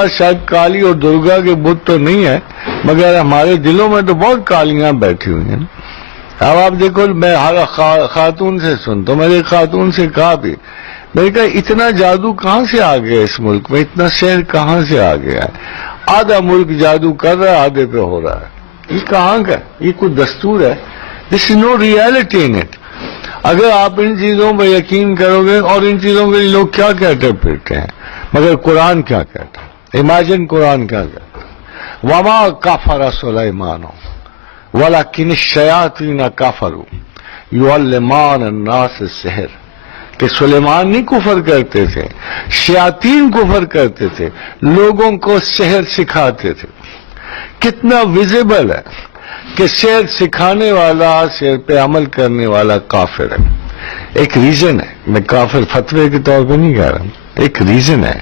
پاس شاید کالی اور درگا کے بت تو نہیں ہے، مگر ہمارے دلوں میں تو بہت کالیاں بیٹھی ہوئی ہیں. اب آپ دیکھو، میں ہر خاتون سے سنتا ہوں، میں نے ایک خاتون سے کہا بھی، میں نے کہا اتنا جادو کہاں سے آ گیا اس ملک میں، اتنا شہر کہاں سے آ گیا ہے؟ آدھا ملک جادو کر رہا ہے، آدھے پہ ہو رہا ہے. یہ کہاں کا ہے؟ یہ کوئی دستور ہے؟ دس از نو ریالٹی ان اٹ. اگر آپ ان چیزوں پہ یقین کرو گے، اور ان چیزوں کے لوگ کیا کہتے پھرتے ہیں، مگر قرآن کیا کہتا ہے؟ امیجن قرآن کیا کہتا ہے؟ وما کفر سلیمان ولکن الشیاطین کفروا یعلمون الناس السحر، کہ سلیمان نہیں کفر کرتے تھے، شیاطین کفر کرتے تھے، لوگوں کو سحر سکھاتے تھے. کتنا ویزیبل ہے کہ سحر سکھانے والا، سحر پہ عمل کرنے والا کافر ہے. ایک ریزن ہے، میں کافر فتوے کے طور پہ نہیں کہہ رہا ہوں، ایک ریزن ہے.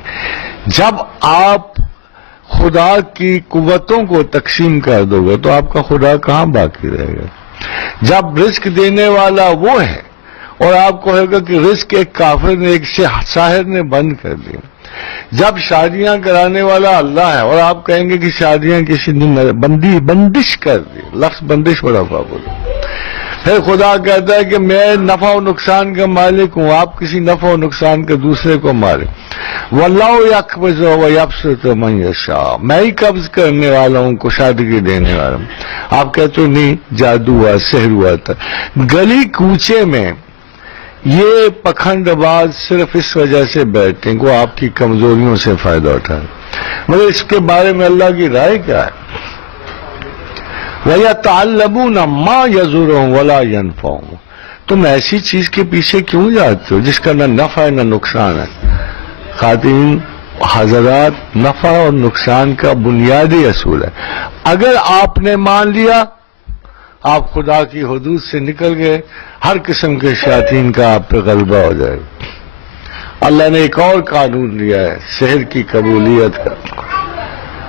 جب آپ خدا کی قوتوں کو تقسیم کر دو گے تو آپ کا خدا کہاں باقی رہے گا؟ جب رزق دینے والا وہ ہے، اور آپ کو ہوگا کہ رزق ایک کافر نے، ایک ساحر نے بند کر دیا. جب شادیاں کرانے والا اللہ ہے، اور آپ کہیں گے کہ شادیاں کسی نے بندش کر دی، لفظ بندش بڑا بولو. پھر خدا کہتا ہے کہ میں نفع و نقصان کا مالک ہوں، آپ کسی نفع و نقصان کا دوسرے کو مارے. واللہ یقبض ویبسط من یشاء، میں ہی قبض کرنے والا ہوں، کشادگی دینے والا ہوں. آپ کہتے ہو نہیں، جادو ہوا، سحر ہوا تھا. گلی کوچے میں یہ پکھنڈ باز صرف اس وجہ سے بیٹھتے ہیں کہ وہ آپ کی کمزوریوں سے فائدہ اٹھائے. مگر اس کے بارے میں اللہ کی رائے کیا ہے؟ وَيَتَعَلَّمُونَ مَا يَضُرُّهُمْ وَلَا يَنفَعُهُمْ. تم ایسی چیز کے پیچھے کیوں جاتے ہو جس کا نہ نفع ہے نہ نقصان ہے؟ خواتین حضرات، نفع اور نقصان کا بنیادی اصول ہے. اگر آپ نے مان لیا، آپ خدا کی حدود سے نکل گئے، ہر قسم کے شیاطین کا آپ پہ غلبہ ہو جائے گا. اللہ نے ایک اور قانون دیا ہے سحر کی قبولیت کا،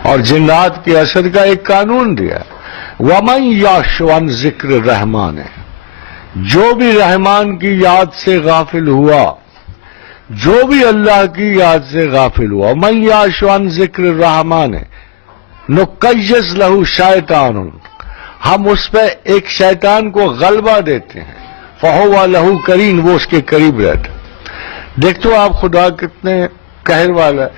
اور جنات کے اثر کا ایک قانون دیا ہے. وَمَن یعش عن ذکر الرحمن، جو بھی رحمان کی یاد سے غافل ہوا، جو بھی اللہ کی یاد سے غافل ہوا. من یعش عن ذکر الرحمن نقیض لہ شیطان، ہم اس پہ ایک شیطان کو غلبہ دیتے ہیں. فہو لہ قرین، وہ اس کے قریب رہتا. دیکھتے ہو آپ خدا کتنے قہر والا ہے.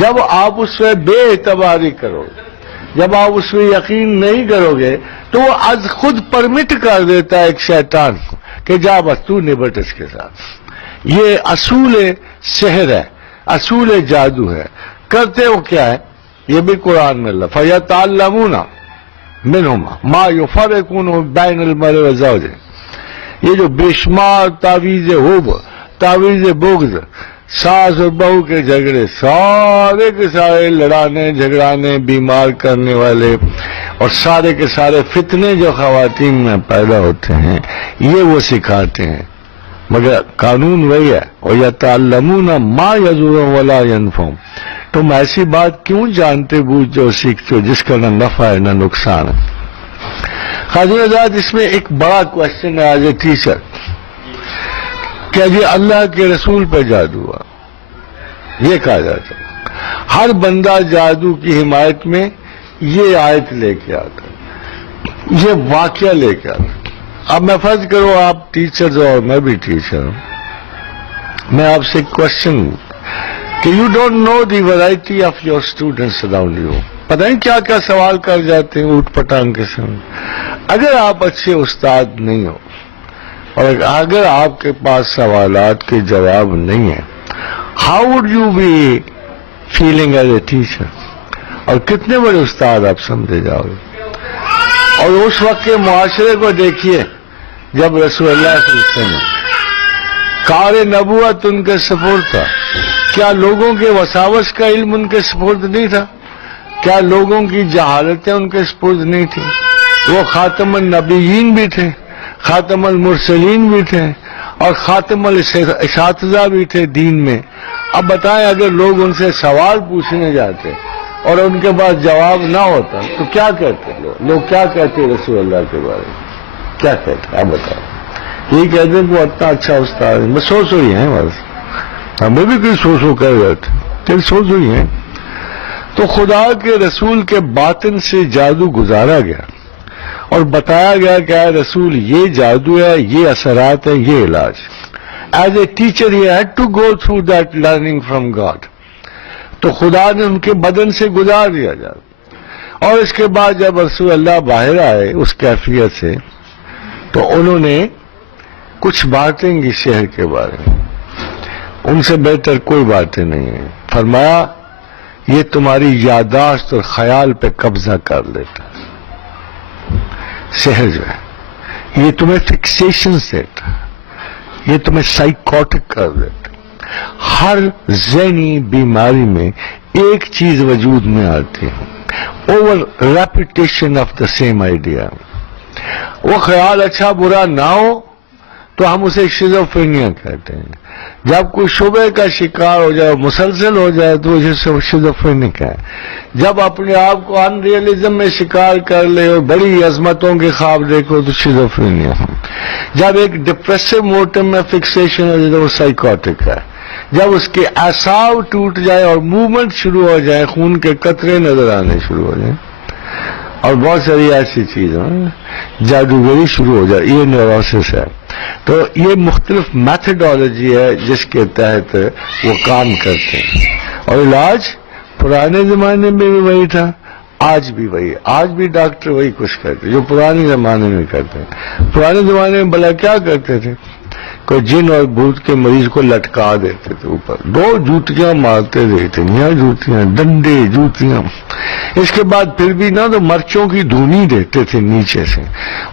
جب آپ اس پہ بے اعتباری کرو گے، جب آپ اس میں یقین نہیں کرو گے، تو وہ از خود پرمٹ کر دیتا ہے ایک شیطان کو کہ جا بس تو نبٹ اس کے ساتھ. یہ اصول سحر ہے، اصول جادو ہے. کرتے ہو کیا ہے؟ یہ بھی قرآن میں اللہ فَيَتَعَلَّمُونَ مِنْهُمَا مَا يُفَرِّقُونَ بَيْنَ الْمَرْءِ وَزَوْجِهِ. یہ جو بے شمار تعویذ حب، تعویذ بغض، ساس اور بہو کے جھگڑے، سارے کے سارے لڑانے جھگڑانے، بیمار کرنے والے، اور سارے کے سارے فتنے جو خواتین میں پیدا ہوتے ہیں، یہ وہ سکھاتے ہیں. مگر قانون وہی ہے، وَيَتَعَلَّمُونَ مَا يَضُرُّهُمْ وَلَا يَنفَعُهُمْ. تم ایسی بات کیوں جانتے بوجھ جو سیکھتے ہو جس کا نہ نفع ہے نہ نقصان ہے؟ خاطر آزاد، اس میں ایک بڑا کوشچن ہے ایز اے ٹیچر، کہ جی اللہ کے رسول پہ جادو ہوا. یہ کہا جاتا ہے ہر بندہ جادو کی حمایت میں یہ آیت لے کے آتا ہے، یہ واقعہ لے کے آتا ہے. اب میں فرض کرو آپ ٹیچر ہو اور میں بھی ٹیچر ہوں، میں آپ سے کوشچن کہ you don't know the variety of your students around you. پتہ نہیں کیا کیا سوال کر جاتے ہیں اوٹ پٹانگ قسم. اگر آپ اچھے استاد نہیں ہو، اور اگر آپ کے پاس سوالات کے جواب نہیں ہیں، how would you be feeling as a teacher? اور کتنے بڑے استاد آپ سمجھے جاؤ گے. اور اس وقت کے معاشرے کو دیکھیے جب رسول اللہ صلی اللہ علیہ وسلم کار نبوت ان کے سپرد تھا، کیا لوگوں کے وساوس کا علم ان کے سپرد نہیں تھا؟ کیا لوگوں کی جہالتیں ان کے سپرد نہیں تھیں؟ وہ خاتم النبیین بھی تھے، خاتم المرسلین بھی تھے، اور خاتم الاساتذہ بھی تھے دین میں. اب بتائیں اگر لوگ ان سے سوال پوچھنے جاتے اور ان کے پاس جواب نہ ہوتا تو کیا کہتے لوگ کیا کہتے رسول اللہ کے بارے میں؟ کیا کہتے؟ آپ بتاؤ. یہ کہتے ہیں کہ وہ اتنا اچھا استاد ہے. بس سو ہی ہیں، بس ہمیں بھی کوئی سو کہہ رہے تھے، سو ہی ہیں. تو خدا کے رسول کے باطن سے جادو گزارا گیا اور بتایا گیا کہ اے رسول یہ جادو ہے، یہ اثرات ہیں، یہ علاج. As a teacher he had to go through that learning from God. تو خدا نے ان کے بدن سے گزار دیا جادو. اور اس کے بعد جب رسول اللہ باہر آئے اس کیفیت سے تو انہوں نے کچھ باتیں کی شہر کے بارے میں. ان سے بہتر کوئی باتیں نہیں ہیں. فرمایا یہ تمہاری یادداشت اور خیال پہ قبضہ کر لیتا ہے. شہر جو ہے یہ تمہیں فکسیشن دیتا ہے، یہ تمہیں سائیکوٹک کر دیتا ہے. ہر ذہنی بیماری میں ایک چیز وجود میں آتی ہے، over repetition of the same idea. وہ خیال اچھا برا نہ ہو تو ہم اسے شیزوفرینیا کہتے ہیں. جب کوئی شبہ کا شکار ہو جائے، مسلسل ہو جائے تو اسے شیزوفرینک ہے. جب اپنے آپ کو ان ریئلزم میں شکار کر لے اور بڑی عظمتوں کے خواب دیکھو تو شیزوفرینیا. جب ایک ڈپریسو موٹم میں فکسیشن ہو جائے تو وہ سائیکوٹک ہے. جب اس کے اعصاب ٹوٹ جائے اور موومنٹ شروع ہو جائے، خون کے قطرے نظر آنے شروع ہو جائیں اور بہت ساری ایسی چیزیں، جادوگری شروع ہو جائے، یہ نیوروسس ہے. تو یہ مختلف میتھڈالوجی ہے جس کے تحت وہ کام کرتے ہیں. اور علاج پرانے زمانے میں بھی وہی تھا، آج بھی وہی. آج بھی ڈاکٹر وہی کچھ کرتے جو پرانے زمانے میں کرتے ہیں. پرانے زمانے میں بلا کیا کرتے تھے، کوئی جن اور بھوت کے مریض کو لٹکا دیتے تھے اوپر، 2 جوتیاں مارتے دیتے، یہاں جوتیاں، ڈنڈے، جوتیاں. اس کے بعد پھر بھی نہ تو مرچوں کی دھونی دیتے تھے نیچے سے،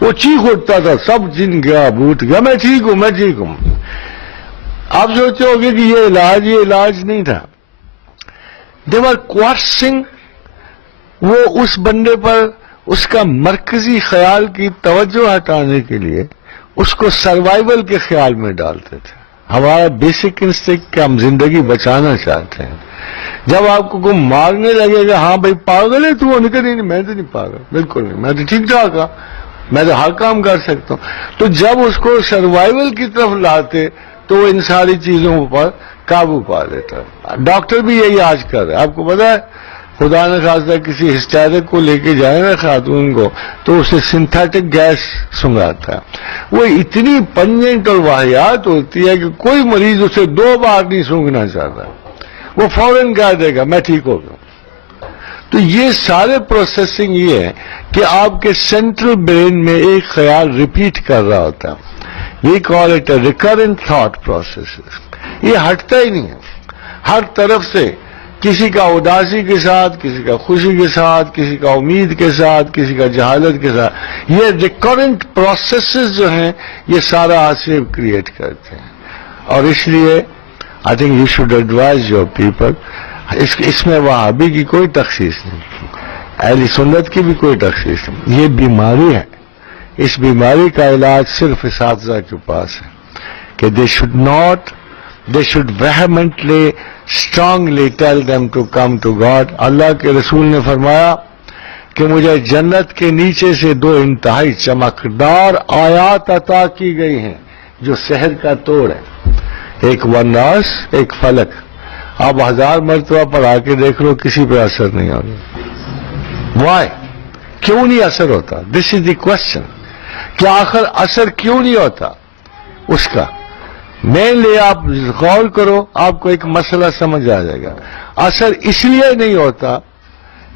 وہ چیخ اٹھتا تھا، سب جن گیا، بھوت گیا، میں ٹھیک ہوں، میں ٹھیک ہوں. آپ سوچتے ہو گے کہ یہ علاج نہیں تھا. دے ور کوارسنگ. وہ اس بندے پر اس کا مرکزی خیال کی توجہ ہٹانے کے لیے اس کو سروائیول کے خیال میں ڈالتے تھے. ہمارا بیسک انسٹنکٹ کہ ہم زندگی بچانا چاہتے ہیں. جب آپ کو کوئی مارنے لگے گا، ہاں بھائی پاگل ہے تو وہ نکل نہیں، میں تو نہیں پاگل، بالکل نہیں، میں تو ٹھیک ٹھاک ہوں، میں تو ہر کام کر سکتا ہوں. تو جب اس کو سروائیول کی طرف لاتے تو وہ ان ساری چیزوں پر قابو پا لیتا. ڈاکٹر بھی یہی آج کر رہے ہیں. آپ کو پتا ہے خدا نے خاصا کسی ہسٹیرک کو لے کے جائے نا خاتون کو تو اسے سنتھیٹک گیس سنگاتا ہے. وہ اتنی پنجنٹ اور واحیات ہوتی ہے کہ کوئی مریض اسے 2 بار نہیں سونگنا چاہتا، وہ فوراً کہہ دے گا میں ٹھیک ہو گیا. تو یہ سارے پروسیسنگ یہ ہے کہ آپ کے سینٹرل برین میں ایک خیال ریپیٹ کر رہا ہوتا ہے. We call it a recurrent thought process. یہ ہٹتا ہی نہیں ہے. ہر طرف سے کسی کا اداسی کے ساتھ، کسی کا خوشی کے ساتھ، کسی کا امید کے ساتھ، کسی کا جہالت کے ساتھ. یہ ریکرنٹ پروسیسز جو ہیں یہ سارا آصف کریٹ کرتے ہیں. اور اس لیے I think you should advise your people. اس میں وہابی کی کوئی تخصیص نہیں، اہل سنت کی بھی کوئی تخصیص نہیں. یہ بیماری ہے. اس بیماری کا علاج صرف اساتذہ کے پاس ہے کہ they should vehemently, strongly tell them to come to God. اللہ کے رسول نے فرمایا کہ مجھے جنت کے نیچے سے 2 انتہائی چمکدار آیات عطا کی گئی ہیں جو سحر کا توڑ ہے. ایک والناس، ایک فلک. آپ 1000 مرتبہ پڑھا کے دیکھ لو کسی پہ اثر نہیں ہوگا. Why؟ کیوں نہیں اثر ہوتا؟ This is the question. کہ آخر اثر کیوں نہیں ہوتا اس کا مینلی آپ غور کرو، آپ کو ایک مسئلہ سمجھ آ جائے گا. اثر اس لیے نہیں ہوتا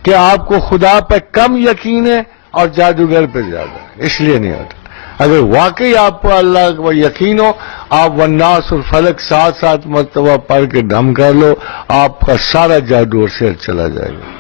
کہ آپ کو خدا پہ کم یقین ہے اور جادوگر پہ زیادہ، اس لیے نہیں ہوتا. اگر واقعی آپ کو اللہ کا یقین ہو، آپ والناس اور فلک 7 مرتبہ پڑھ کے دم کر لو، آپ کا سارا جادو اور سحر چلا جائے گا.